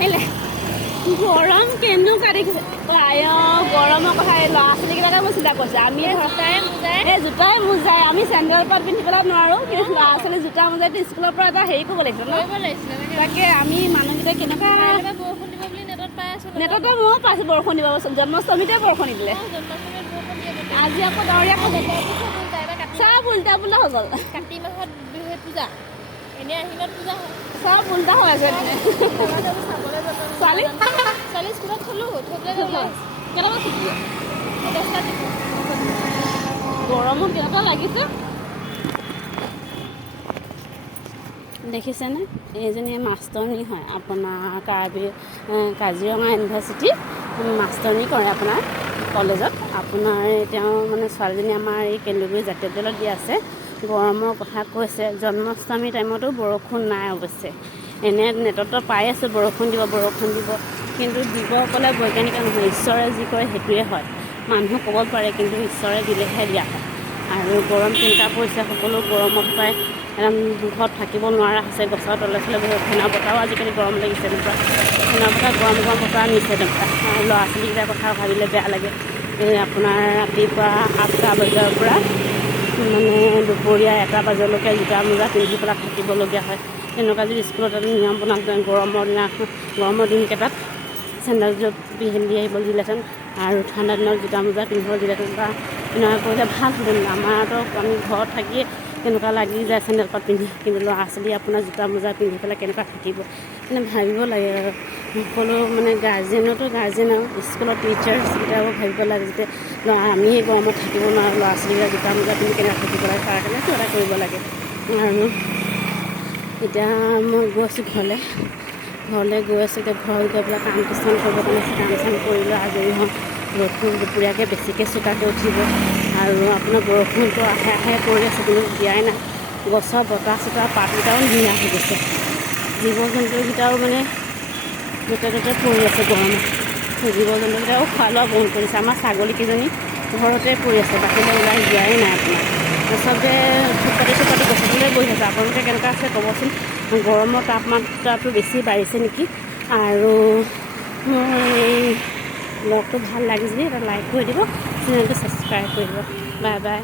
আহিলে গৰম কেনেকুৱা দেখিছে গৰমৰ কথা এই ল'ৰা ছোৱালীকেইটাকে মই চিন্তা কৰিছোঁ আমি জোতাই মোজাই আমি চেণ্ডেল পাত পিন্ধি পেলাব নোৱাৰোঁ কিন্তু ল'ৰা ছোৱালী জোতা মোজাইতো স্কুলৰ পৰা এটা হেৰি কৰিব লাগিছিল ন তাকে আমি মানুহকেইটা কেনেকুৱা বৰষুণ দিব বুলি নেটত পাই আছোঁ নেটতো ময়ো পাইছোঁ বৰষুণ দিব জন্মাষ্টমীতে বৰষুণ দিলে আজি আকৌ ডাৱৰীয়া চব উল্টা পুল্টা হৈ গ'ল কাতি মাহত বিহু পূজা এনেই আহিনত পূজা হয় চব উল্টা হৈ আছে ছোৱালী ছোৱালী স্কুলত থ'লোঁ থ'বলৈ কেনেকুৱা শিকিলে গৰমো কেনেকুৱা লাগিছে দেখিছেনে এইজনী মাষ্টৰণী হয় আপোনাৰ কাজিৰঙা ইউনিভাৰ্চিটিৰ মাষ্টৰণী কৰে আপোনাৰ কলেজত আপোনাৰ তেওঁ মানে ছোৱালীজনী আমাৰ এই কেন্দুগুৰি জাতীয় বিদ্যালয়ত দি আছে গৰমৰ কথা কৈছে জন্মাষ্টমী টাইমতো বৰষুণ নাই অৱশ্যে এনে নেটতো পাই আছোঁ বৰষুণ দিব কিন্তু দিব ক'লে বৈজ্ঞানিক নহয় ঈশ্বৰে যি কৰে সেইটোৱে হয় মানুহ ক'ব পাৰে কিন্তু ঈশ্বৰে দিলেহে দিয়া হয় আৰু গৰম কেনেকুৱা পৰিছে সকলো গৰমত পাই একদম ঘৰত থাকিব নোৱাৰা হৈছে গছৰ তলে তলে বহুত ফেনা বতাহো আজিকালি গৰম লাগিছে তেনেকুৱা ফেনা বতাহ গৰম বতাহ নিছে তেনেকুৱা ল'ৰা ছোৱালীকেইটাৰ কথা ভাবিলে বেয়া লাগে এই আপোনাৰ ৰাতিপুৱা 8টা বজাৰ পৰা মানে দুপৰীয়া 1টা বজালৈকে জোতা মোজা পিন্ধি পেলাই থাকিবলগীয়া হয় তেনেকুৱা যদি স্কুলত নিয়ম বনাল গৰমৰ দিনকেইটাত চেণ্ডেলযোৰ পিন্ধি আহিব দিলেহেঁতেন আৰু ঠাণ্ডা দিনত জোতা মোজা পিন্ধিব দিলেহেঁতেন বা এনেকুৱা কৰিলে ভাল হ'লহেঁতেন আমাৰতো আমি ঘৰত থাকিয়ে কেনেকুৱা লাগি যায় চেণ্ডেল পাত পিন্ধি কিন্তু ল'ৰা ছোৱালী আপোনাৰ জোতা মোজা পিন্ধি পেলাই কেনেকুৱা থাকিব মানে ভাবিব লাগে আৰু সকলো মানে গাৰ্জেন আৰু স্কুলৰ টিচাৰ্ছকেইটাও ভাবিব লাগে যাতে আমি গৰমত থাকিব নোৱাৰোঁ ল'ৰা ছোৱালীবিলাক জোতা মোজা পিন্ধি কেনেকৈ থাকিব লাগে তাৰ কাৰণে কিবা এটা কৰিব লাগে আৰু এতিয়া মই গৈছোঁ ঘৰলৈ গৈ আছোঁ এতিয়া ঘৰত গৈ পেলাই কাম কিছুমান কৰিব কাৰণে কাম চাম কৰিলোঁ আজৰি হওঁ ৰ'দটো দুপৰীয়াকৈ বেছিকৈ চোকাকৈ উঠিব আৰু আপোনাৰ বৰষুণটো আহে পৰি আছে কিন্তু দিয়াই নাই গছৰ বতাহ চতাহ পাতকেইটাও ধুনীয়া হৈ গৈছে জীৱ জন্তুকেইটাও মানে য'তে ত'তে পৰি আছে গৰমত জীৱ জন্তুকেইটাও খোৱা লোৱা বন্ধ কৰিছে আমাৰ ছাগলীকেইজনী ঘৰতে পৰি আছে বাহিৰলৈ ওলাই যোৱাই নাই আপোনাৰ চবে চুপাতি গছতে বহি আছে আপোনালোকে কেনেকুৱা আছে ক'বচোন গৰমৰ তাপমাত্ৰাটো বেছি বাঢ়িছে নেকি আৰু মোৰ এই ব্লগটো ভাল লাগিছে এটা লাইক কৰি দিব চেনেলটো ছাবস্ক্ৰাইব কৰিব বাই বাই